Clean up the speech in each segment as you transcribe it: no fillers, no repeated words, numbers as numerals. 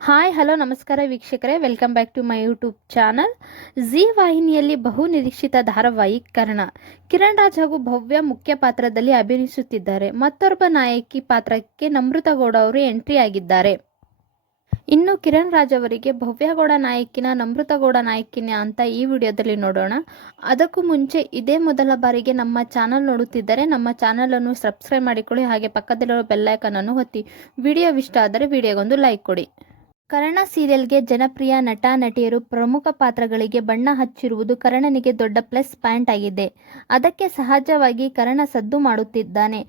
Hi hello ನಮಸ್ಕಾರ ವೀಕ್ಷಕರೇ, welcome back to my YouTube channel. Zee ವಾಹಿನಿಯಲ್ಲಿ ಬಹು ನಿರೀಕ್ಷಿತ ಧಾರಾವಾಹಿ ಕರ್ಣ. ಕಿರಣ್ ರಾಜ್ ಹಾಗೂ ಭವ್ಯ ಮುಖ್ಯ ಪಾತ್ರದಲ್ಲಿ ಅಭಿನಯಿಸುತ್ತಿದ್ದಾರೆ. ಮತ್ತೊಬ್ಬ ನಾಯಕಿ ಪಾತ್ರಕ್ಕೆ ನಮೃತಾ ಗೌಡ ಅವರು ಎಂಟ್ರಿ ಆಗಿದ್ದಾರೆ. ಇನ್ನು ಕಿರಣ್ ರಾಜ್ ಅವರಿಗೆ ಭವ್ಯ ಗೌಡ ನಾಯಕಿನ, ನಮೃತಾ ಗೌಡ ನಾಯಕಿನ ಅಂತ ಈ ವಿಡಿಯೋದಲ್ಲಿ ನೋಡೋಣ. ಅದಕ್ಕೂ ಮುಂಚೆ ಇದೇ ಮೊದಲ ಬಾರಿಗೆ ನಮ್ಮ ಚಾನಲ್ ನೋಡುತ್ತಿದ್ದರೆ ನಮ್ಮ ಚಾನಲನ್ನು ಸಬ್ಸ್ಕ್ರೈಬ್ ಮಾಡಿಕೊಳ್ಳಿ, ಹಾಗೆ ಪಕ್ಕದಲ್ಲಿರೋ ಬೆಲ್ ಐಕಾನ್ ಅನ್ನು ಒತ್ತಿ. ವಿಡಿಯೋ ಇಷ್ಟ ಆದರೆ ವಿಡಿಯೋಗೊಂದು ಲೈಕ್ ಕೊಡಿ. ಕರ್ಣ ಸೀರಿಯಲ್ಗೆ ಜನಪ್ರಿಯ ನಟ ನಟಿಯರು ಪ್ರಮುಖ ಪಾತ್ರಗಳಿಗೆ ಬಣ್ಣ ಹಚ್ಚಿರುವುದು ಕರ್ಣನಿಗೆ ದೊಡ್ಡ ಪ್ಲಸ್ ಪಾಯಿಂಟ್ ಆಗಿದೆ. ಅದಕ್ಕೆ ಸಹಜವಾಗಿ ಕರ್ಣ ಸದ್ದು ಮಾಡುತ್ತಿದ್ದಾನೆ.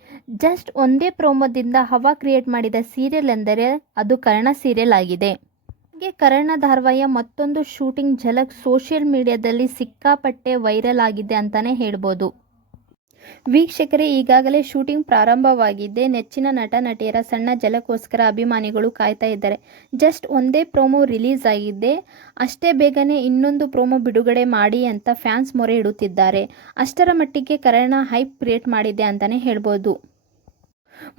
ಜಸ್ಟ್ ಒಂದೇ ಪ್ರೋಮೋದಿಂದ ಹವಾ ಕ್ರಿಯೇಟ್ ಮಾಡಿದ ಸೀರಿಯಲ್ ಎಂದರೆ ಅದು ಕರ್ಣ ಸೀರಿಯಲ್ ಆಗಿದೆ. ಹಾಗೆ ಕರ್ಣ ಧಾರಾವಾಹಿಯ ಮತ್ತೊಂದು ಶೂಟಿಂಗ್ ಝಲಕ್ ಸೋಷಿಯಲ್ ಮೀಡಿಯಾದಲ್ಲಿ ಸಿಕ್ಕಾಪಟ್ಟೆ ವೈರಲ್ ಆಗಿದೆ ಅಂತಾನೆ ಹೇಳ್ಬೋದು. ವೀಕ್ಷಕರೇ, ಈಗಾಗಲೇ ಶೂಟಿಂಗ್ ಪ್ರಾರಂಭವಾಗಿದ್ದೆ. ನೆಚ್ಚಿನ ನಟ ನಟಿಯರ ಸಣ್ಣ ಝಲಕ್ಗೋಸ್ಕರ ಅಭಿಮಾನಿಗಳು ಕಾಯ್ತಾ ಇದ್ದಾರೆ. ಜಸ್ಟ್ ಒಂದೇ ಪ್ರೋಮೋ ರಿಲೀಸ್ ಆಗಿದ್ದೆ, ಅಷ್ಟೇ ಬೇಗನೆ ಇನ್ನೊಂದು ಪ್ರೋಮೋ ಬಿಡುಗಡೆ ಮಾಡಿ ಅಂತ ಫ್ಯಾನ್ಸ್ ಮೊರೆ ಇಡುತ್ತಿದ್ದಾರೆ. ಅಷ್ಟರ ಮಟ್ಟಿಗೆ ಕರ್ಣ ಹೈಪ್ ಕ್ರಿಯೇಟ್ ಮಾಡಿದೆ ಅಂತಾನೆ ಹೇಳ್ಬೋದು.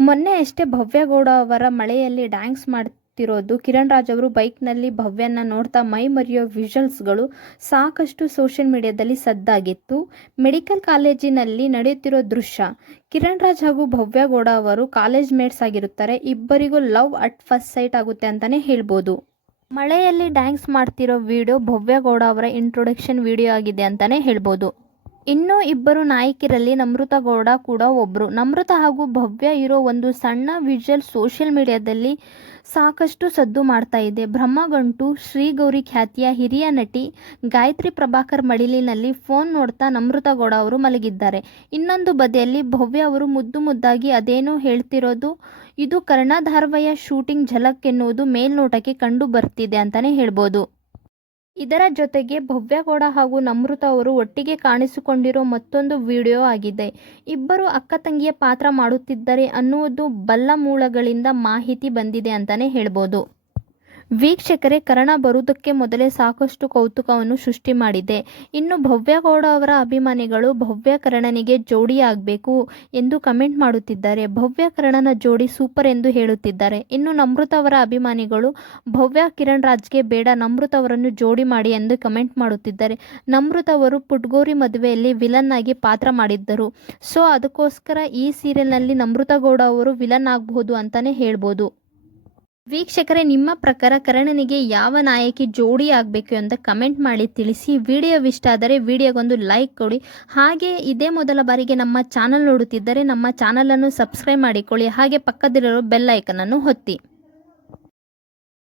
ಮೊನ್ನೆ ಅಷ್ಟೇ ಭವ್ಯ ಗೌಡ ಅವರ ಮಳೆಯಲ್ಲಿ ಡ್ಯಾನ್ಸ್ ಮಾಡ್ತಿರೋದು ಕಿರಣ್ ರಾಜ್ ಅವರು ಬೈಕ್ನಲ್ಲಿ ಭವ್ಯನ ನೋಡ್ತಾ ಮೈ ಮರೆಯೋ ವಿಜುವಲ್ಸ್ಗಳು ಸಾಕಷ್ಟು ಸೋಷಿಯಲ್ ಮೀಡಿಯಾದಲ್ಲಿ ಸದ್ದಾಗಿತ್ತು. ಮೆಡಿಕಲ್ ಕಾಲೇಜಿನಲ್ಲಿ ನಡೆಯುತ್ತಿರೋ ದೃಶ್ಯ. ಕಿರಣ್ ರಾಜ್ ಹಾಗೂ ಭವ್ಯ ಗೌಡ ಅವರು ಕಾಲೇಜ್ ಮೇಟ್ಸ್ ಆಗಿರುತ್ತಾರೆ. ಇಬ್ಬರಿಗೂ ಲವ್ ಅಟ್ ಫಸ್ಟ್ ಸೈಟ್ ಆಗುತ್ತೆ ಅಂತಾನೆ ಹೇಳ್ಬೋದು. ಮಳೆಯಲ್ಲಿ ಡ್ಯಾನ್ಸ್ ಮಾಡ್ತಿರೋ ವಿಡಿಯೋ ಭವ್ಯ ಗೌಡ ಅವರ ಇಂಟ್ರೊಡಕ್ಷನ್ ವಿಡಿಯೋ ಆಗಿದೆ ಅಂತಾನೆ ಹೇಳ್ಬೋದು. ಇನ್ನು ಇಬ್ಬರು ನಾಯಕಿಯರಲ್ಲಿ ನಮೃತಾ ಗೌಡ ಕೂಡ ಒಬ್ರು. ನಮೃತಾ ಹಾಗೂ ಭವ್ಯ ಇರೋ ಒಂದು ಸಣ್ಣ ವಿಜುವಲ್ ಸೋಷಿಯಲ್ ಮೀಡಿಯಾದಲ್ಲಿ ಸಾಕಷ್ಟು ಸದ್ದು ಮಾಡ್ತಾ ಇದೆ. ಬ್ರಹ್ಮಗಂಟು ಶ್ರೀಗೌರಿ ಖ್ಯಾತಿಯ ಹಿರಿಯ ನಟಿ ಗಾಯತ್ರಿ ಪ್ರಭಾಕರ್ ಮಡಿಲಿನಲ್ಲಿ ಫೋನ್ ನೋಡ್ತಾ ನಮೃತಾ ಗೌಡ ಅವರು ಮಲಗಿದ್ದಾರೆ. ಇನ್ನೊಂದು ಬದಿಯಲ್ಲಿ ಭವ್ಯ ಅವರು ಮುದ್ದು ಮುದ್ದಾಗಿ ಅದೇನೋ ಹೇಳ್ತಿರೋದು. ಇದು ಕರ್ಣ ಧಾರಾವಾಹಿಯ ಶೂಟಿಂಗ್ ಝಲಕ್ ಎನ್ನುವುದು ಮೇಲ್ನೋಟಕ್ಕೆ ಕಂಡು ಬರ್ತಿದೆ ಅಂತಾನೆ ಹೇಳ್ಬೋದು. ಇದರ ಜೊತೆಗೆ ಭವ್ಯ ಗೌಡ ಹಾಗೂ ನಮೃತಾ ಅವರು ಒಟ್ಟಿಗೆ ಕಾಣಿಸಿಕೊಂಡಿರೋ ಮತ್ತೊಂದು ವಿಡಿಯೋ ಆಗಿದೆ. ಇಬ್ಬರು ಅಕ್ಕ ತಂಗಿಯ ಪಾತ್ರ ಮಾಡುತ್ತಿದ್ದಾರೆ ಅನ್ನುವುದು ಬಲ್ಲ ಮೂಲಗಳಿಂದ ಮಾಹಿತಿ ಬಂದಿದೆ ಅಂತಾನೆ ಹೇಳ್ಬೋದು. ವೀಕ್ಷಕರೇ, ಕರ್ಣ ಬರುವುದಕ್ಕೆ ಮೊದಲೇ ಸಾಕಷ್ಟು ಕೌತುಕವನ್ನು ಸೃಷ್ಟಿ ಮಾಡಿದೆ. ಇನ್ನು ಭವ್ಯ ಗೌಡ ಅವರ ಅಭಿಮಾನಿಗಳು ಭವ್ಯ ಕರ್ಣನಿಗೆ ಜೋಡಿ ಆಗಬೇಕು ಎಂದು ಕಮೆಂಟ್ ಮಾಡುತ್ತಿದ್ದಾರೆ. ಭವ್ಯ ಕರ್ಣನ ಜೋಡಿ ಸೂಪರ್ ಎಂದು ಹೇಳುತ್ತಿದ್ದಾರೆ. ಇನ್ನು ನಮೃತಾ ಅವರ ಅಭಿಮಾನಿಗಳು ಭವ್ಯ ಕಿರಣ್ ರಾಜ್ಗೆ ಬೇಡ, ನಮೃತಾ ಅವರನ್ನು ಜೋಡಿ ಮಾಡಿ ಎಂದು ಕಮೆಂಟ್ ಮಾಡುತ್ತಿದ್ದಾರೆ. ನಮೃತಾ ಅವರು ಪುಟ್ಗೋರಿ ಮದುವೆಯಲ್ಲಿ ವಿಲನ್ ಆಗಿ ಪಾತ್ರ ಮಾಡಿದ್ದರು. ಸೊ ಅದಕ್ಕೋಸ್ಕರ ಈ ಸೀರಿಯಲ್ನಲ್ಲಿ ನಮೃತಾ ಗೌಡ ಅವರು ವಿಲನ್ ಆಗಬಹುದು ಅಂತಾನೆ ಹೇಳ್ಬೋದು. ವೀಕ್ಷಕರೇ, ನಿಮ್ಮ ಪ್ರಕಾರ ಕರ್ಣನಿಗೆ ಯಾವ ನಾಯಕಿ ಜೋಡಿ ಆಗಬೇಕು ಅಂತ ಕಮೆಂಟ್ ಮಾಡಿ ತಿಳಿಸಿ. ವಿಡಿಯೋ ಇಷ್ಟ ಆದರೆ ವಿಡಿಯೋಗೊಂದು ಲೈಕ್ ಕೊಡಿ. ಹಾಗೆ ಇದೇ ಮೊದಲ ಬಾರಿಗೆ ನಮ್ಮ ಚಾನಲ್ ನೋಡುತ್ತಿದ್ದರೆ ನಮ್ಮ ಚಾನಲನ್ನು ಸಬ್ಸ್ಕ್ರೈಬ್ ಮಾಡಿಕೊಳ್ಳಿ, ಹಾಗೆ ಪಕ್ಕದಲ್ಲಿರೋ ಬೆಲ್ ಐಕನ್ ಅನ್ನು ಒತ್ತಿ.